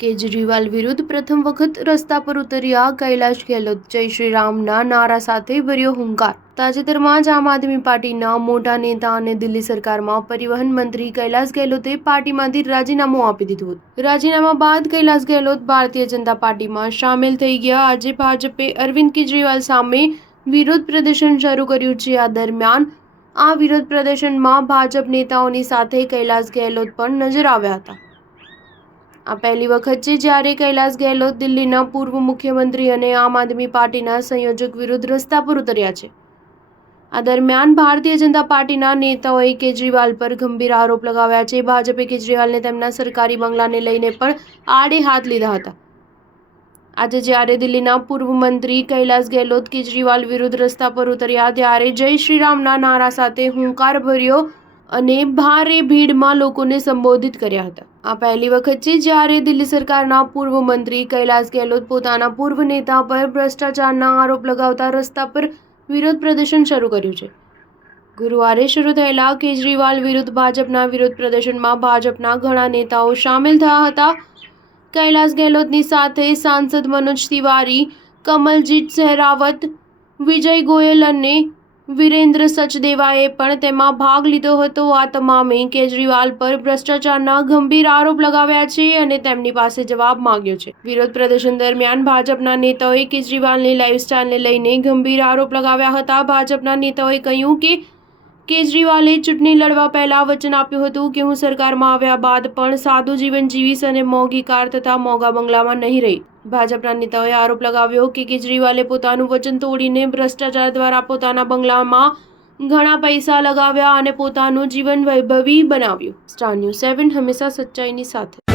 કેજરીવાલ વિરુદ્ધ પ્રથમ વખત રસ્તા પર ઉતર્યા કૈલાશ ગેહલોત, જય શ્રી રામના નારા સાથે ભર્યો હુંકાર। તાજેતરમાં જ આમ આદમી પાર્ટીના મોટા નેતા અને દિલ્હી સરકારમાં પરિવહન મંત્રી કૈલાશ ગેહલોતે પાર્ટીમાંથી રાજીનામું આપી દીધું હતું। રાજીનામા બાદ કૈલાશ ગેહલોત ભારતીય જનતા પાર્ટીમાં સામેલ થઈ ગયા। આજે ભાજપે અરવિંદ કેજરીવાલ સામે વિરોધ પ્રદર્શન શરૂ કર્યું છે। આ દરમિયાન આ વિરોધ પ્રદર્શનમાં ભાજપ નેતાઓની સાથે કૈલાશ ગેહલોત પણ નજર આવ્યા હતા। આ પહેલી વખત છે જ્યારે કૈલાશ ગેહલોત દિલ્હીના પૂર્વ મુખ્યમંત્રી અને આમ આદમી પાર્ટીના સંયોજક વિરુદ્ધ રસ્તા પર ઉતર્યા છે। આ દરમિયાન ભારતીય જનતા પાર્ટીના નેતાઓએ કેજરીવાલ પર ગંભીર આરોપ લગાવ્યા છે। ભાજપે કેજરીવાલને તેમના સરકારી બંગલાને લઈને પણ આડે હાથ લીધા હતા। આજે જ્યારે દિલ્હીના પૂર્વ મંત્રી કૈલાશ ગેહલોત કેજરીવાલ વિરુદ્ધ રસ્તા પર ઉતર્યા ત્યારે જય શ્રી રામના નારા સાથે હુંકાર ભર્યો અને ભારે ભીડમાં લોકોને સંબોધિત કર્યા હતા। આ પહેલી વખત છે જ્યારે દિલ્હી સરકારના પૂર્વ મંત્રી કૈલાશ ગેહલોત પોતાના પૂર્વ નેતા પર ભ્રષ્ટાચારના આરોપ લગાવતા રસ્તા પર વિરોધ પ્રદર્શન શરૂ કર્યું છે। ગુરુવારે શરૂ થયેલા કેજરીવાલ વિરુદ્ધ ભાજપના વિરોધ પ્રદર્શનમાં ભાજપના ઘણા નેતાઓ સામેલ થયા હતા। કૈલાશ ગેહલોતની સાથે સાંસદ મનોજ તિવારી, કમલજીત સહેરાવત, વિજય ગોયલ અને વિરેન્દ્ર સચદેવાએ પણ તેમાં ભાગ લીધો હતો। આ તમામે કેજરીવાલ પર ભ્રષ્ટાચારના ગંભીર આરોપ લગાવ્યા છે અને તેમની પાસે જવાબ માંગ્યો છે। વિરોધ પ્રદર્શન દરમિયાન ભાજપના નેતાઓએ કેજરીવાલની લાઇફસ્ટાઇલને લઈને ગંભીર આરોપ લગાવ્યા હતા। ભાજપના નેતાઓએ કહ્યું કે કેજરીવાલે ચૂંટણી લડવા પહેલા વચન આપ્યું હતું કે હું સરકારમાં આવ્યા બાદ પણ સાદું જીવન જીવીશ અને મોંઘી કાર તથા મોંઘા બંગલામાં નહીં રહી। ભાજપના નેતાઓએ આરોપ લગાવ્યો કે કેજરીવાલે પોતાનું વચન તોડીને ભ્રષ્ટાચાર દ્વારા પોતાના બંગલામાં ઘણા પૈસા લગાવ્યા અને પોતાનું જીવન વૈભવી બનાવ્યું। સ્ટાર ન્યૂઝ 7 હંમેશા સચ્ચાઈની સાથે।